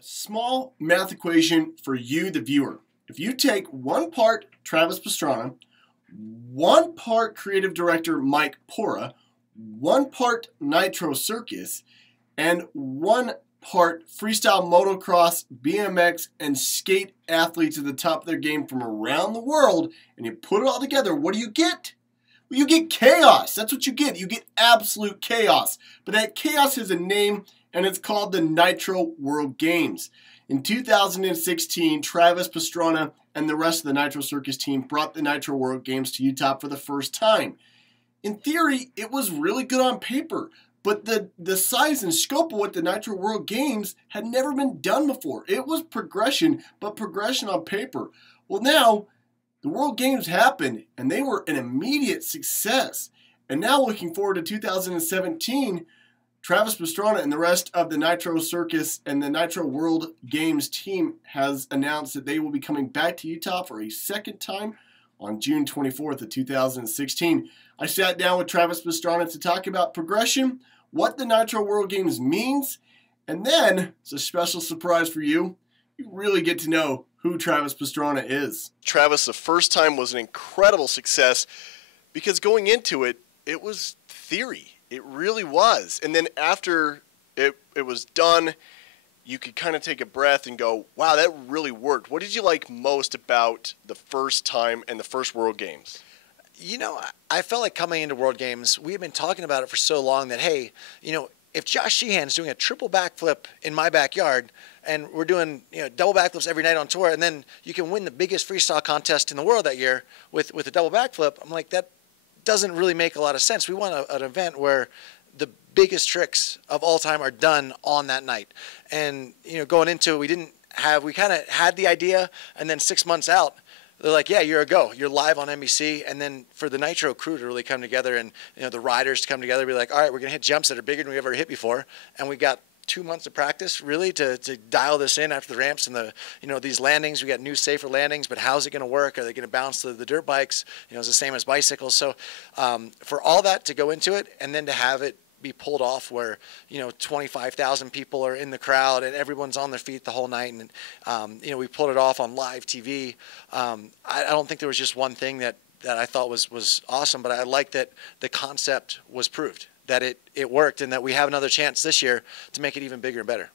A small math equation for you, the viewer. If you take 1 part Travis Pastrana, 1 part creative director Mike Pora, 1 part Nitro Circus, and 1 part freestyle motocross, BMX, and skate athletes at the top of their game from around the world, and you put it all together, what do you get? Well, you get chaos. That's what you get. You get absolute chaos. But that chaos has a name, and it's called the Nitro World Games. In 2016, Travis Pastrana and the rest of the Nitro Circus team brought the Nitro World Games to Utah for the first time. In theory, it was really good on paper, but the size and scope of what the Nitro World Games had never been done before. It was progression, but progression on paper. Well, now, the World Games happened, and they were an immediate success. And now, looking forward to 2017, Travis Pastrana and the rest of the Nitro Circus and the Nitro World Games team has announced that they will be coming back to Utah for a second time on June 24th of 2016. I sat down with Travis Pastrana to talk about progression, what the Nitro World Games means, and then, it's a special surprise for you, you really get to know who Travis Pastrana is. Travis, the first time was an incredible success because going into it, it was theory. It really was. And then after it was done, you could kind of take a breath and go, wow, that really worked. What did you like most about the first time and the first World Games? You know, I felt like coming into World Games, we had been talking about it for so long that, hey, you know, if Josh Sheehan's doing a triple backflip in my backyard and we're doing, you know, double backflips every night on tour, and then you can win the biggest freestyle contest in the world that year with a double backflip, I'm like, that doesn't really make a lot of sense. We want an event where the biggest tricks of all time are done on that night. And, you know, going into it, we kind of had the idea, and then 6 months out, they're like, yeah, you're a go. You're live on NBC. And then for the Nitro crew to really come together and, you know, the riders to come together, be like, all right, we're going to hit jumps that are bigger than we've ever hit before. And we got 2 months of practice really to dial this in after the ramps and the, you know, these landings. We got new safer landings, but how's it going to work? Are they going to bounce the dirt bikes? You know, it's the same as bicycles. So for all that to go into it and then to have it be pulled off where, you know, 25,000 people are in the crowd and everyone's on their feet the whole night. And, you know, we pulled it off on live TV. I don't think there was just one thing that I thought was awesome, but I like that the concept was proved, that it worked, and that we have another chance this year to make it even bigger and better.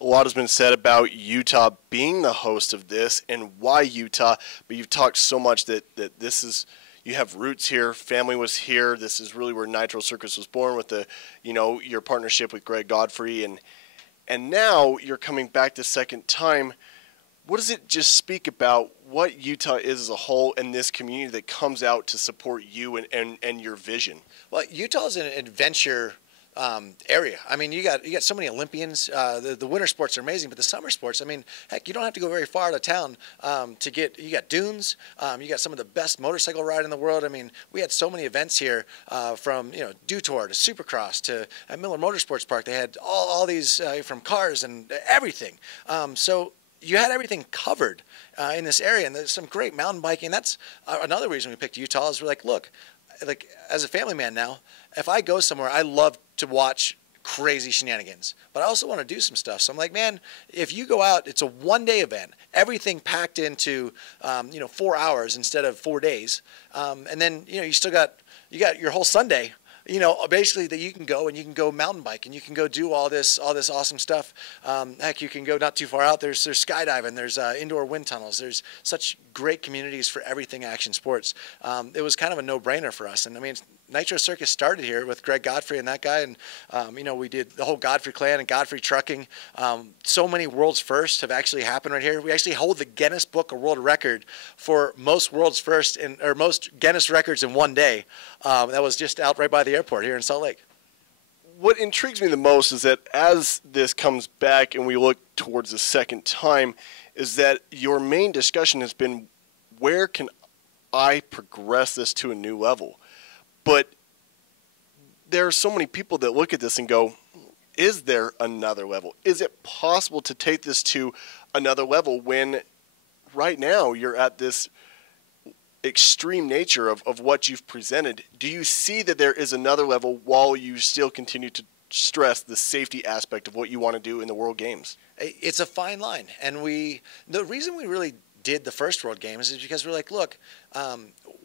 A lot has been said about Utah being the host of this and why Utah, but you've talked so much that this is, you have roots here, family was here, this is really where Nitro Circus was born with the, you know, your partnership with Greg Godfrey, and now you're coming back the second time. What does it just speak about what Utah is as a whole and this community that comes out to support you and your vision? Well, Utah is an adventure area. I mean, you got so many Olympians. The winter sports are amazing, but the summer sports, I mean, heck, you don't have to go very far out of town to get. You got dunes. You got some of the best motorcycle ride in the world. I mean, we had so many events here, from, you know, Dew Tour to Supercross to at Miller Motorsports Park. They had all these from cars and everything. So you had everything covered in this area, and there's some great mountain biking. That's another reason we picked Utah. Is we're like, look, like as a family man now, if I go somewhere, I love to watch crazy shenanigans, but I also want to do some stuff. So I'm like, man, if you go out, it's a one-day event, everything packed into, you know, 4 hours instead of 4 days, and then, you know, you got your whole Sunday, you know, basically that you can go and you can go mountain bike and you can go do all this awesome stuff. Heck, you can go not too far out. There's skydiving. There's indoor wind tunnels. There's such great communities for everything action sports. It was kind of a no-brainer for us. And I mean, Nitro Circus started here with Greg Godfrey and that guy, and you know, we did the whole Godfrey clan and Godfrey trucking. So many world's firsts have actually happened right here. We actually hold the Guinness Book of World Record for most world's first or most Guinness records in one day. That was just out right by the airport here in Salt Lake. What intrigues me the most is that as this comes back and we look towards the second time, is that your main discussion has been, where can I progress this to a new level? But there are so many people that look at this and go, is there another level? Is it possible to take this to another level when right now you're at this extreme nature of what you've presented? Do you see that there is another level while you still continue stress the safety aspect of what you want to do in the World Games? It's a fine line, and the reason we really did the first World Games is because we're like, look,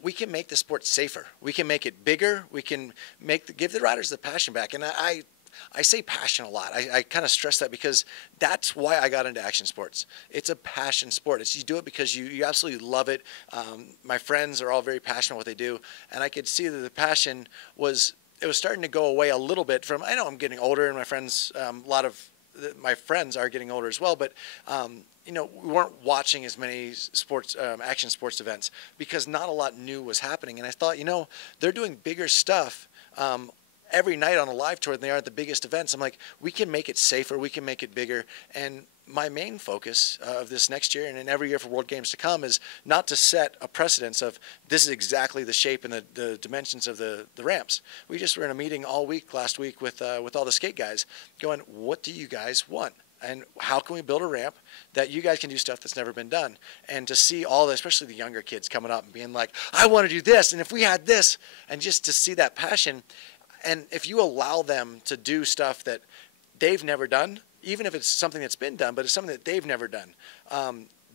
we can make the sport safer. We can make it bigger. We can give the riders the passion back. And I say passion a lot. I kind of stress that because that's why I got into action sports. It's a passion sport. You do it because you absolutely love it. My friends are all very passionate what they do, and I could see that the passion was starting to go away a little bit from. I know I'm getting older, and my friends, a lot of my friends are getting older as well, but we weren't watching as many sports, action sports events because not a lot new was happening. And I thought, they're doing bigger stuff every night on a live tour than they are at the biggest events. I'm like, we can make it safer, we can make it bigger. And my main focus of this next year and in every year for World Games to come is not to set a precedence of this is exactly the shape and the dimensions of the ramps. We just were in a meeting all week last week with all the skate guys going, what do you guys want? And how can we build a ramp that you guys can do stuff that's never been done? And to see all the, especially the younger kids coming up and being like, I want to do this, and if we had this, and just to see that passion. And if you allow them to do stuff that they've never done, even if it's something that's been done, but it's something that they've never done,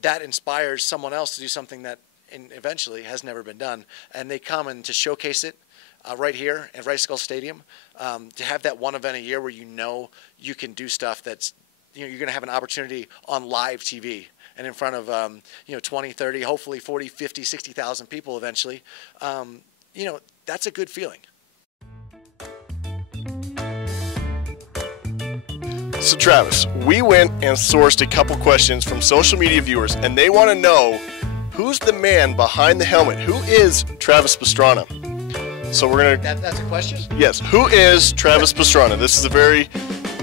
that inspires someone else to do something that eventually has never been done. And they come and to showcase it right here at Rice Skull Stadium, to have that one event a year where you can do stuff that's, you're going to have an opportunity on live TV and in front of 20, 30, hopefully 40, 50, 60,000 people eventually. That's a good feeling. So Travis, we went and sourced a couple questions from social media viewers, and they want to know who's the man behind the helmet. Who is Travis Pastrana? So we're gonna. That's a question? Yes. Who is Travis Pastrana? This is a very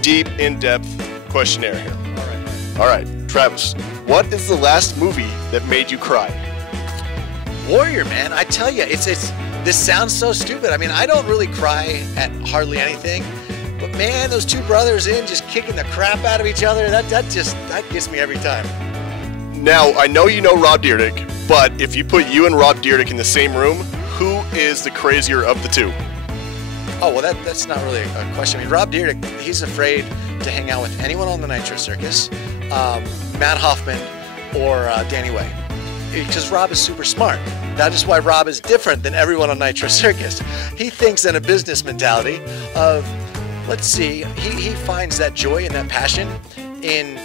deep, in-depth questionnaire here. All right, Travis. What is the last movie that made you cry? Warrior, man. I tell you, this sounds so stupid. I mean, I don't really cry at hardly anything. But man, those two brothers just kicking the crap out of each other, that gets me every time. Now, I know you know Rob Dyrdek, but if you put you and Rob Dyrdek in the same room, who is the crazier of the two? Oh, well, that's not really a question. I mean, Rob Dyrdek, he's afraid to hang out with anyone on the Nitro Circus, Matt Hoffman or Danny Way, because Rob is super smart. That is why Rob is different than everyone on Nitro Circus. He thinks in a business mentality of, let's see, he finds that joy and that passion in,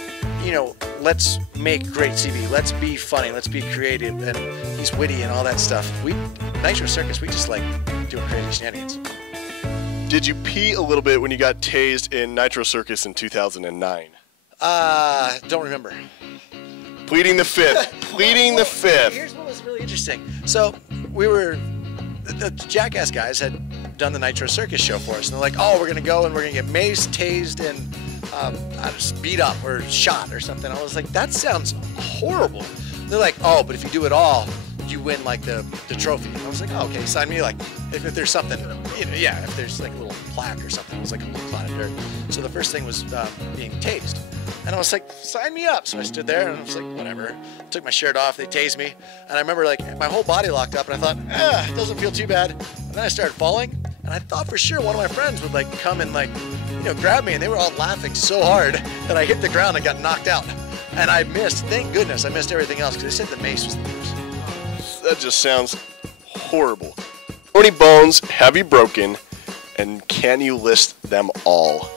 let's make great TV. Let's be funny. Let's be creative. And he's witty and all that stuff. Nitro Circus, we just like doing crazy shenanigans. Did you pee a little bit when you got tased in Nitro Circus in 2009? Don't remember. Pleading the fifth. Pleading the fifth. Here's what was really interesting. So the Jackass guys had done the Nitro Circus show for us, and they're like, oh, we're gonna go and we're gonna get maced, tased, and just beat up or shot or something. I was like, that sounds horrible. And they're like, oh, but if you do it all, you win like the trophy. And I was like, oh, okay, sign me, like if there's something, if there's like a little plaque or something. It was like a little cloud of dirt. So the first thing was being tased. And I was like, sign me up. So I stood there and I was like, whatever. Took my shirt off, they tased me. And I remember like my whole body locked up and I thought, it doesn't feel too bad. And then I started falling. And I thought for sure one of my friends would like come and like, grab me. And they were all laughing so hard that I hit the ground and got knocked out. And I missed, thank goodness, I missed everything else because they said the mace was the worst. That just sounds horrible. How many bones have you broken, and can you list them all?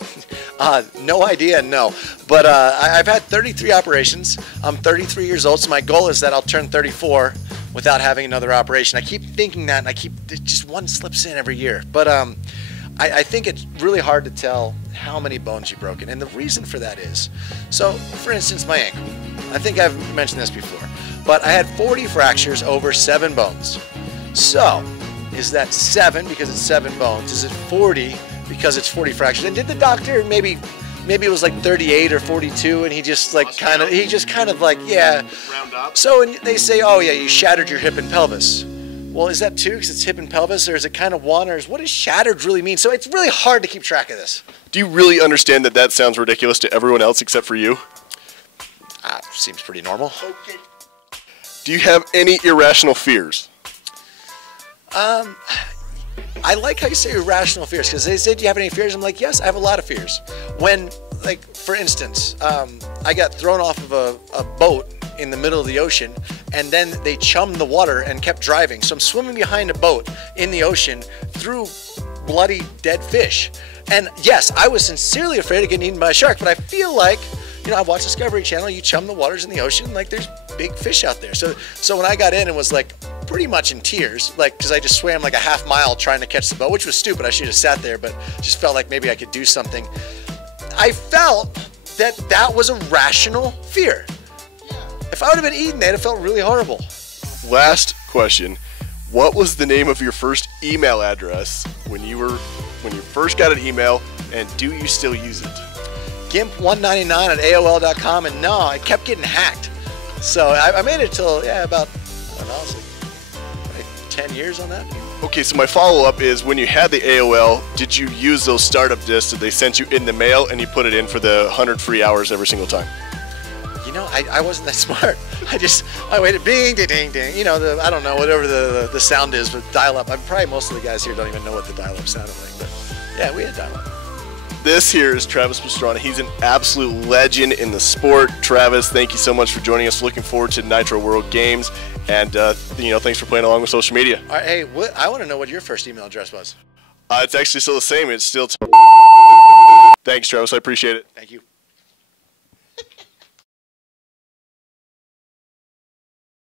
No idea, no. But I've had 33 operations. I'm 33 years old, so my goal is that I'll turn 34 without having another operation. I keep thinking that, and just one slips in every year. But I think it's really hard to tell how many bones you've broken. And the reason for that is, so for instance, my ankle. I think I've mentioned this before. But I had 40 fractures over 7 bones. So, is that 7 because it's 7 bones? Is it 40 because it's 40 fractures? And did the doctor maybe it was like 38 or 42 and he just kind of like, yeah. Round up. So and they say, oh yeah, you shattered your hip and pelvis. Well, is that 2 because it's hip and pelvis, or is it kind of 1, or what does shattered really mean? So it's really hard to keep track of this. Do you really understand that sounds ridiculous to everyone else except for you? Seems pretty normal. Okay. Do you have any irrational fears? I like how you say irrational fears, because they said, do you have any fears? I'm like, yes, I have a lot of fears. When, like, for instance, I got thrown off of a boat in the middle of the ocean, and then they chummed the water and kept driving. So I'm swimming behind a boat in the ocean through bloody dead fish. And yes, I was sincerely afraid of getting eaten by a shark, but I feel like, you know, I've watched Discovery Channel, you chum the waters in the ocean, like there's big fish out there. So when I got in and was like pretty much in tears, like, because I just swam like a half mile trying to catch the boat, which was stupid. I should have sat there, but just felt like maybe I could do something. I felt that that was a rational fear. If I would have been eaten, they'd have felt really horrible. Last question. What was the name of your first email address when you first got an email, and do you still use it? Gimp199 at AOL.com, and no, I kept getting hacked. So I made it till, about, I don't know, it's like 10 years on that. Okay, so my follow-up is, when you had the AOL, did you use those startup discs that they sent you in the mail, and you put it in for the 100 free hours every single time? You know, I wasn't that smart. I waited, bing, ding, ding, ding. You know, I don't know, whatever the sound is, but dial-up. Probably most of the guys here don't even know what the dial-up sounded like, but yeah, we had dial-up. This here is Travis Pastrana. He's an absolute legend in the sport. Travis, thank you so much for joining us. Looking forward to Nitro World Games, and thanks for playing along with social media. All right, hey, I want to know what your first email address was. It's actually still the same. It's still. Thanks, Travis. I appreciate it. Thank you.